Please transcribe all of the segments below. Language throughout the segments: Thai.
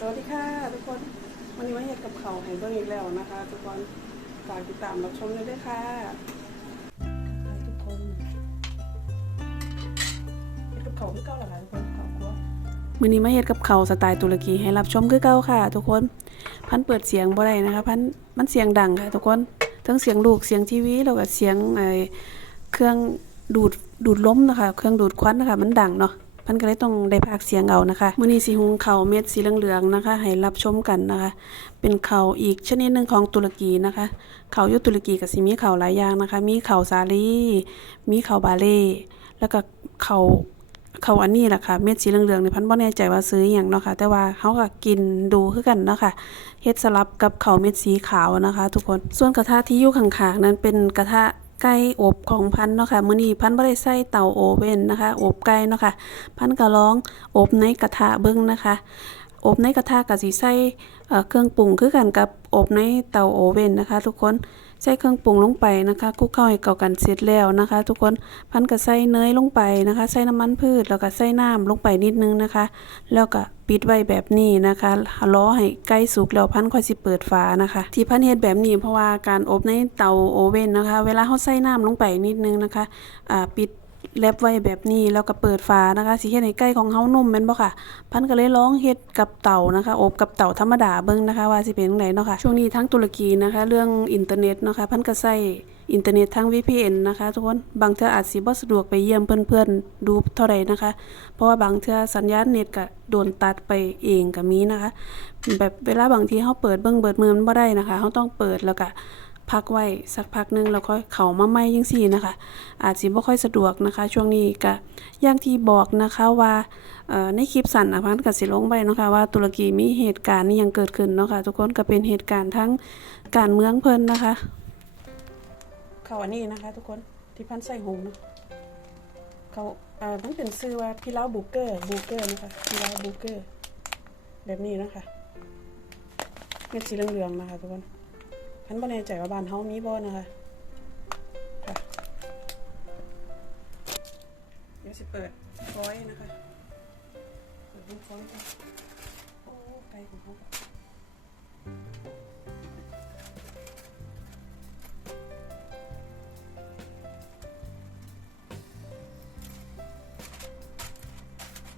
สวัสดีค่ะทุกคนวันนี้มาเห็ดกับเขาวให้เบิ่งอีกแล้วนะคะ ทุกคนฝากติดตามรับชมเลยด้วยค่ะไปทุกคนเห็ดกับเขาวคือเก่าเหรอคะทุกคนขอบคุณมื้อนี้มาเฮ็ดกับเขาวสไตล์ตุรกีให้รับชมคือเก่าค่ะ ทุกคนพันเปิดเสียงบ่ได้นะคะพันมันเสียงดังค่ะ ทุกคนทั้งเสียงลูกเสียงทีวีแล้วก็เสียงไอ้เครื่องดูดดูดลมนะคะ เครื่องดูดควันนะคะมันดังเนาะ พันก็เลยต้องได้พากเสียงเอานะคะมื้อนี้สิหุงข้าวเม็ดสีเหลืองๆนะคะ ให้รับชมกันนะคะ เป็นข้าวอีกชนิดหนึ่งของตุรกีนะคะข้าวยู่ตุรกีก็สิมีข้าวหลายอย่างนะคะ มีข้าวสาลี มีข้าวบาเล่แล้วก็ข้าวข้าอันนี้แหละค่ะเม็ดสีเหลืองๆนี่พันบ่แน่ใจว่าซื้ออย่างเนาะค่ะแต่ว่าเฮาก็กินดูคือกันเนาะค่ะเฮ็ดสลับกับเขาเม็ดสีขาวนะคะ ทุกคนส่วนกระทะที่อยู่ข้างๆนั้นเป็นกระทะ ไก่อบของพันเนาะค่ะมื้อนี้พันบ่ได้ใส่เตาโอเว่นนะคะ อบไก่เนาะค่ะ พันก็ลองอบในกระทะเบิ่งนะคะ อบในกระทะก็สิใส่เอ่อเครื่องปรุงคือกันกับอบในเตาโอเว่นนะคะ ทุกคน ใส่เครื่องปรุงลงไปนะคะคลุกเข้าให้เข้ากันเสร็จแล้วนะคะ ทุกคนพันกับใส่เนยลงไปนะคะ ใส่น้ำมันพืชแล้วก็ใส่น้ำลงไปนิดนึงนะคะ แล้วก็ปิดไว้แบบนี้นะคะรอให้ใกล้สุกแล้วพันค่อยสิเปิดฝานะคะ ที่พันเฮ็ดแบบนี้เพราะว่าการอบในเตาโอเว่นนะคะ เวลาเขาใส่น้ำลงไปนิดนึงนะคะ อ่าปิด แลบไว้แบบนี้แล้วก็เปิดฝานะคะสิเฮ็ดให้ไก่ของเฮานุ่มแม่นบ่ค่ะ พันก็เลยลองเฮ็ดกับเต่านะคะ อบกับเต่าธรรมดาเบิ่งนะคะ ว่าสิเป็นจังไดเนาะค่ะช่วงนี้ทั้งตุรกีนะคะ เรื่องอินเทอร์เน็ตเนาะค่ะพันก็ใช้อินเทอร์เน็ตทั้ง VPN นะคะทุกคน บางเทื่ออาจสิบ่สะดวกไปเยี่ยมเพื่อนๆ ดูเท่าใดนะคะ เพราะว่าบางเทื่อสัญญาณเน็ตก็โดนตัดไปเองก็มีนะคะ แบบเวลาบางทีเฮาเปิดเบิ่งเบิดมือมันบ่ได้นะคะเฮาต้องเปิดแล้วก็ พักไว้สักพักหนึงแล้วค่อยเข้ามาใหม่จังซี่นะคะ อาจสิบ่ค่อยสะดวกนะคะ ช่วงนี้ก็อย่างที่บอกนะคะว่าในคลิปสั้นอะพันก็สิลงไปนะคะว่าตุรกีมีเหตุการณ์นี้ยังเกิดขึ้นเนาะค่ะทุกคนก็เป็นเหตุการณ์ทั้งการเมืองเพลินนะคะเขาอันนี้นะคะ ทุกคนที่พันใส่หูเนาะเขาเอ่อมันเป็นชื่อว่าพิลาวบูเกอร์บูเกอร์นะคะพิลาวบูเกอร์แบบนี้นะคะเม็ดสีเหลืองๆนะคะทุกคน พันบ่แน่ใจว่าบ้านเฮามีบ่นะคะเดี๋ยวสิเปิดฟอยล์นะคะ เปิดดูฟอยล์ค่ะโอ้ไกลของเขา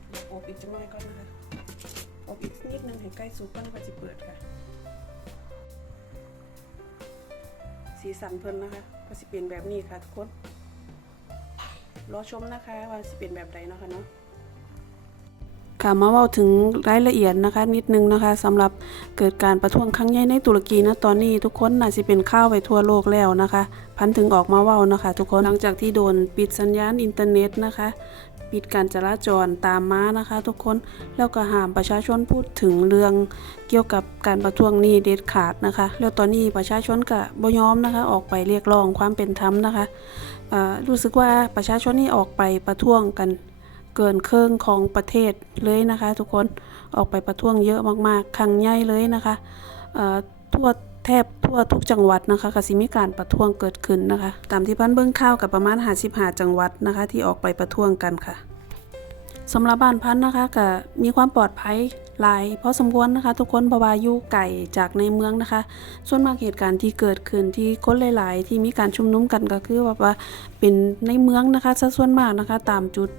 เดี๋ยวอบอีกจังหน่อยก่อนนะคะ อบอีกนิดนึงให้ใกล้สุกก่อนก็สิเปิดค่ะ สีสันเพิ่นนะคะก็สิเป็นแบบนี้ค่ะทุกคนรอชมนะคะว่าสิเป็นแบบใดเนาะค่ะเนาะ ค่ะมาเว้าถึงรายละเอียดนะคะ นิดนึงนะคะสำหรับเกิดการประท้วงครั้งใหญ่ในตุรกีนะตอนนี้ทุกคนน่าสิเป็นข้าวไปทั่วโลกแล้วนะคะ พันถึงออกมาเว้านะคะ ทุกคนหลังจากที่โดนปิดสัญญาณอินเทอร์เน็ตนะคะ ปิดการจราจรตามม้านะคะ ทุกคนแล้วก็ห้ามประชาชนพูดถึงเรื่องเกี่ยวกับการประท้วงนี้เด็ดขาดนะคะ แล้วตอนนี้ประชาชนก็บ่ยอมนะคะ ออกไปเรียกร้องความเป็นธรรมนะคะรู้สึกว่าประชาชนนี่ออกไปประท้วงกัน เกินครึ่งของประเทศเลยนะคะ ทุกคนออกไปประท้วงเยอะมากๆครั้งใหญ่เลยนะคะทั่วแทบทั่วทุกจังหวัดนะคะก็สิมีการประท้วงเกิดขึ้นนะคะ ตามที่พันเบิ้งข่าวกับประมาณ55จังหวัดนะคะ ที่ออกไปประท้วงกันค่ะสำหรับบ้านพันธุ์นะคะก็มีความปลอดภัยหลายพอสมควรนะคะ ทุกคนเพราะว่าอยู่ไก่จากในเมืองนะคะ ส่วนมากเหตุการณ์ที่เกิดขึ้นที่คนหลาย ๆ ที่มีการชุมนุมกันก็คือแบบว่าเป็นในเมืองนะคะซะส่วนมากนะคะ ตามจุด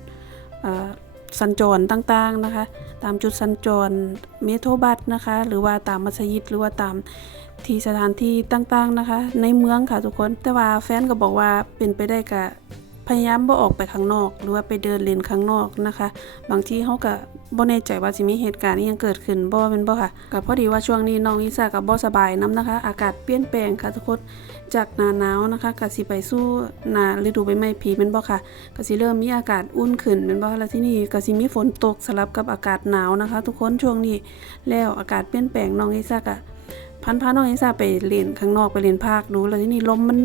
สัญจรต่างๆนะคะ ตามจุดสัญจรเมโทรบัสนะคะ หรือว่าตามมัสยิดหรือว่าตามที่สถานที่ต่างๆนะคะ ในเมืองค่ะทุกคนแต่ว่าแฟนก็บอกว่าเป็นไปได้กับ พยายามบ่ออกไปข้างนอก หรือว่าไปเดินเล่นข้างนอกนะคะ บางทีเขาก็บ่แน่ใจว่าสิมีเหตุการณ์อิหยังเกิดขึ้นบ่แม่นบ่ค่ะก็พอดีว่าช่วงนี้น้องลิซ่าก็บ่สบายนํนะคะ อากาศเปลี่ยนแปลงค่ะทุกคนจากหนาหนาวนะคะก็สิไปสู่หนาฤดูใบไม้ผลิแม่นบ่ค่ะก็สิเริ่มมีอากาศอุ่นขึ้นแม่นบ่แล้วที่นี่ก็สิมีฝนตกสลับกับอากาศหนาวนะคะ ทุกคนช่วงนี้แล้วอากาศเปลี่ยนแปลงน้องลิซ่าก็พันพาน้องลิซ่าไปเล่นข้างนอกไปเล่นภาคดูแล้วที่นี่ลมมัน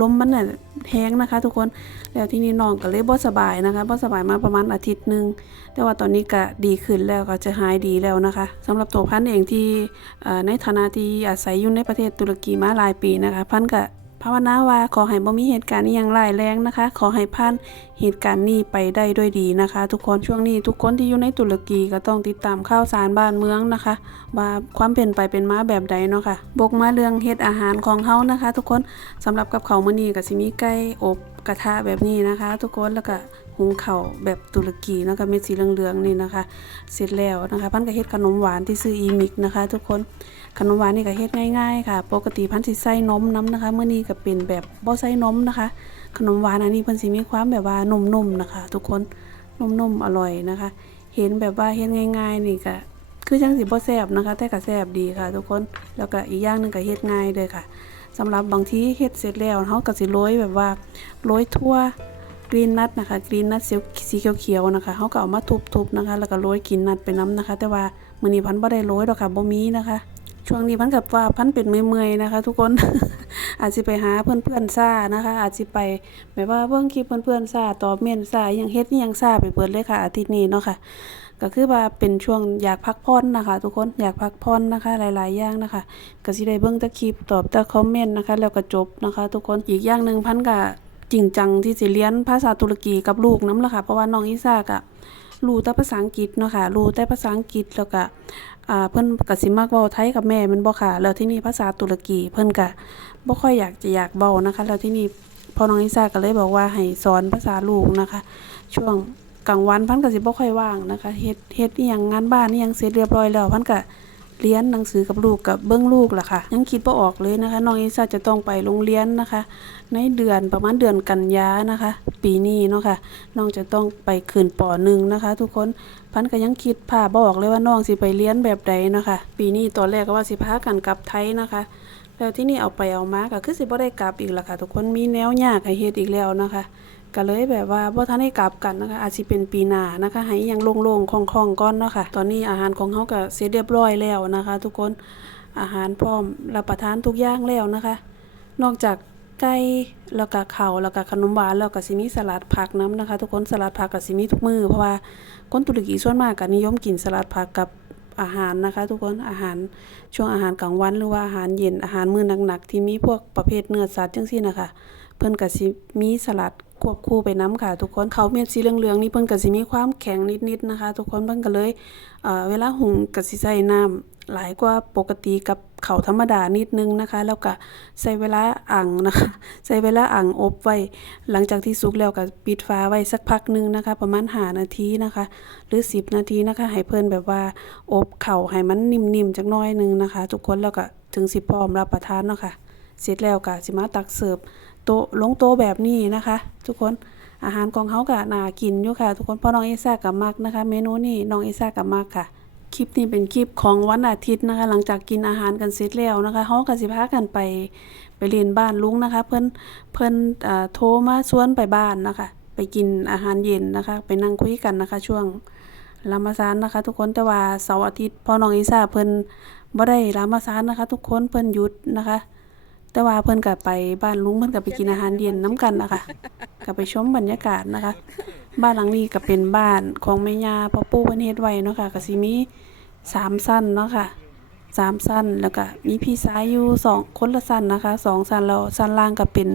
ลมมันน่ะแห้งนะคะ ทุกคนแล้วที่นี่น้องก็เลยบ่สบายนะคะบ่สบายมาประมาณอาทิตย์หนึงแต่ว่าตอนนี้ก็ดีขึ้นแล้วก็จะหายดีแล้วนะคะสำหรับตัวพันเองที่ในฐานะที่อาศัยอยู่ในประเทศตุรกีมาหลายปีนะคะ พันก็ ภาวนาว่าขอให้บ่มีเหตุการณ์นี้อย่างร้ายแรงนะคะ ขอให้ผ่านเหตุการณ์นี้ไปได้ด้วยดีนะคะ ทุกคนช่วงนี้ทุกคนที่อยู่ในตุรกีก็ต้องติดตามข่าวสารบ้านเมืองนะคะว่าความเป็นไปเป็นมาแบบใดเนาะค่ะบกมาเรื่องเฮ็ดอาหารของเฮานะคะ ทุกคนสำหรับกับข้ามื้อนี้ก็สิมีไก่อบกระทะแบบนี้นะคะ ทุกคนแล้วก็หุงข้าแบบตุรกีเนาะคะเม็ดสีเหลืองๆนี่นะคะ เสร็จแล้วนะคะ พันก็เฮ็ดขนมหวานที่ซื้ออีมิกนะคะ ทุกคน ขนมหวานนี่ก็เฮ็ดง่ายๆค่ะ ปกติพันสิใส่นมน้ำนะคะเมื่อนี้ก็เป็นแบบบ่ใส่นมนะคะ ขนมหวานอันนี้เพิ่นสิมีความแบบว่านุ่มๆนะคะ ทุกคนนุ่มๆอร่อยนะคะ เห็นแบบว่าเฮ็ดง่าย ๆ นี่ก็คือจังสิบ่แซ่บนะคะ แต่ก็แซ่บดีค่ะ ทุกคนแล้วก็อีกอย่างหนึงก็เฮ็ดง่ายเลยค่ะสำหรับบางทีเฮ็ดเสร็จแล้วเฮาก็สิโรยแบบว่าโรยทั่วกรีนนัทนะคะกรีนนัทสีเขียวๆนะคะเขาก็เอามาทุบๆนะคะ แล้วก็โรยกรีนนัทไปน้ำนะคะ แต่ว่ามื้อนี้พันบ่ได้โรยดอกค่ะบ่มีนะคะ ช่วงนี้พันกับว่าพันเป็นเมื่อยๆนะคะ ทุกคน อาจสิไปหาเพื่อนๆซ่านะคะ อาจสิไปแบบว่าเบิ่งคลิปเพื่อนๆซ่าตอบเม่นซ่าอหยังเฮ็ดยังซ่าไปเบิดเลยค่ะ อาทิตย์นี้เนาะค่ะ ก็คือว่าเป็นช่วงอยากพักผ่อนนะคะ ทุกคนอยากพักผ่อนนะคะ หลายๆอย่างนะคะก็สิได้เบิ่งต่คลิปตอบต่คอมเมนต์นะคะ แล้วก็จบนะคะ ทุกคนอีกอย่างหนึ่งพันก็จริงจังที่สิเรียนภาษาตุรกีกับลูกน้ำละค่ะ เพราะว่าน้องอิซากะ รู้แต่ภาษาอังกฤษเนาะค่ะรู้แต่ภาษาอังกฤษแล้วก็อ่าเพิ่นก็สิมักเว้าไทยกับแม่มันบ่ค่ะแล้วที่นี่ภาษาตุรกีเพิ่นก็บ่ค่อยอยากจะอยากเว้านะคะ แล้วที่นี่พอน้องอิซาก็เลยบอกว่าให้สอนภาษาลูกนะคะ ช่วงกลางวันพันก็สิบ่ค่อยว่างนะคะเฮ็ดเฮ็ดอีหยังงานบ้านอีหยังเสร็จเรียบร้อยแล้วพันก็ เรียนหนังสือกับลูกกับเบื้องลูกล่ะค่ะ ยังคิดบ่ออกเลยนะคะ น้องอิซาจะต้องไปโรงเรียนนะคะ ในเดือนประมาณเดือนกันยานะคะ ปีนี้เนาะค่ะ น้องจะต้องไปคืนปหนึ่งนะคะ ทุกคนพันก็ยังคิดผ่าบอกเลยว่าน้องสิไปเรียนแบบใดเนาะคะ ปีนี้ตอนแรกก็ว่าสิพากันกลับไทยนะคะ แล้วที่นี่เอาไปเอามาก็คือสิบ่ได้กลับอีกล่ะค่ะ ทุกคนมีแนวยากให้เฮ็ดอีกแล้วนะคะก็เลยแบบว่าบ่ทันได้กลับกันนะคะอาจสิเป็นปีหน้านะคะ ให้ยังโล่งๆคล่องๆก่อนเนาะค่ะ ตอนนี้อาหารของเฮาก็เสร็จเรียบร้อยแล้วนะคะ ทุกคนอาหารพร้อมรับประทานทุกอย่างแล้วนะคะ นอกจากไก่แล้วก็ข้าวแล้วก็ขนมหวานแล้วก็สิมีสลัดผักน้ำนะคะ ทุกคนสลัดผักก็สิมีทุกมือเพราะว่าคนตุรกีส่วนมากก็นิยมกินสลัดผักกับ อาหารนะคะ ทุกคนอาหารช่วงอาหารกลางวันหรือว่าอาหารเย็นอาหารมื้อหนักๆที่มีพวกประเภทเนื้อสัตว์จังซี่นะคะ เพิ่นก็สิมีสลัด ควบคู่ไปน้ำค่ะ ทุกคนเขาเม็ดสีเหลืองๆนี่เพิ่นก็สิมีความแข็งนิดๆนะคะ ทุกคนเพิ่นก็เลยเวลาหุงก็สิใส่น้ำหลายกว่าปกติกับเขาธรรมดานิดนึงนะคะ แล้วก็ใส่เวลาอ่างนะคะ ใส่เวลาอ่างอบไว้ หลังจากที่สุกแล้วก็ปิดฝาไว้สักพักนึงนะคะ ประมาณ5นาทีนะคะ หรือ 10 นาทีนะคะ ให้เพิ่นแบบว่าอบเข่าให้มันนิ่มๆจักน้อยนึงนะคะ ทุกคนแล้วก็ถึงสิพร้อมรับประทานเนาะค่ะเสร็จแล้วก็สิมาตักเสิร์ฟ โตลงโตแบบนี้นะคะ ทุกคนอาหารของเขาก็น่ากินอยู่ค่ะ ทุกคนพราะน้องเอซ่ากับมักนะคะ เมนูนี้น้องเอซ่ากับมักค่ะคลิปนี้เป็นคลิปของวันอาทิตย์นะคะ หลังจากกินอาหารกันเสร็จแล้วนะคะเขาก็สิพากันไปไปเรียนบ้านลุงนะคะ เพิ่นเพิ่นเอ่อโทรมาชวนไปบ้านนะคะ ไปกินอาหารเย็นนะคะ ไปนั่งคุยกันนะคะ ช่วงรามาซานนะคะ ทุกคนแต่ว่าเสาร์อาทิตย์พอน้องอิซ่าเพิ่นบ่ได้รามาซานนะคะ ทุกคนเพิ่นหยุดนะคะ แต่ว่าเพิ่นก็ไปบ้านลุงเพิ่นก็ไปกินอาหารเย็นน้ำกันนะคะก็ไปชมบรรยากาศนะคะ บ้านหลังนี้ก็เป็นบ้านของแม่ย่าพ่อปู่เพิ่นเฮ็ดไว้เนาะค่ะก็สิมีสามสั้นเนาะค่ะสามสั้นแล้วก็มีพี่ชายอยู่สองคนละสั้นนะคะสองสั้นแล้วสั้นล่างก็เป็น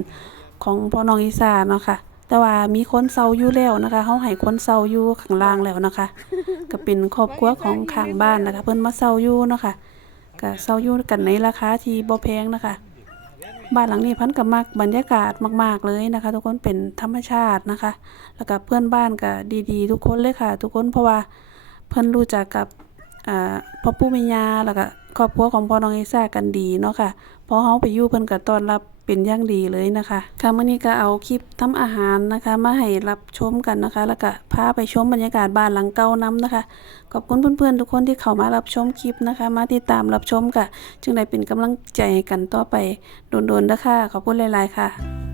ของพ่อน้องอีสาเนาะค่ะแต่ว่ามีคนเซาอยู่แล้วนะคะเฮาให้คนเซาอยู่ข้างล่างแล้วนะคะ ก็เป็นครอบครัวของข้างบ้านนะคะ เพิ่นมาเซาอยู่เนาะค่ะก็เซาอยู่กันในราคาที่บ่แพงนะคะ บ้านหลังนี้พันกับมักบรรยากาศมาก ๆ เลยนะคะ ทุกคนเป็นธรรมชาตินะคะ แล้วก็เพื่อนบ้านก็ดีๆ ทุกคนเลยค่ะ ทุกคนเพราะว่าเพื่อนรู้จักกับอ่าพ่อปู่แม่ย่าแล้วก็ครอบครัวของพ่อน้องเอซ่ากันดีเนาะค่ะพอเขาไปอยู่เพิ่นก็ต้อนรับ เป็นอย่างดีเลยนะคะค่ะมื่อนี้ก็เอาคลิปทำอาหารนะคะ มาให้รับชมกันนะคะ แล้วก็พาไปชมบรรยากาศบ้านหลังเก่าน้านะคะ ขอบคุณเพื่อนๆทุกคนที่เข้ามารับชมคลิปนะคะ มาติดตามรับชมค่ะ จึงได้เป็นกำลังใจให้กันต่อไปโดนๆนะคะขอบคุณหลายๆค่ะ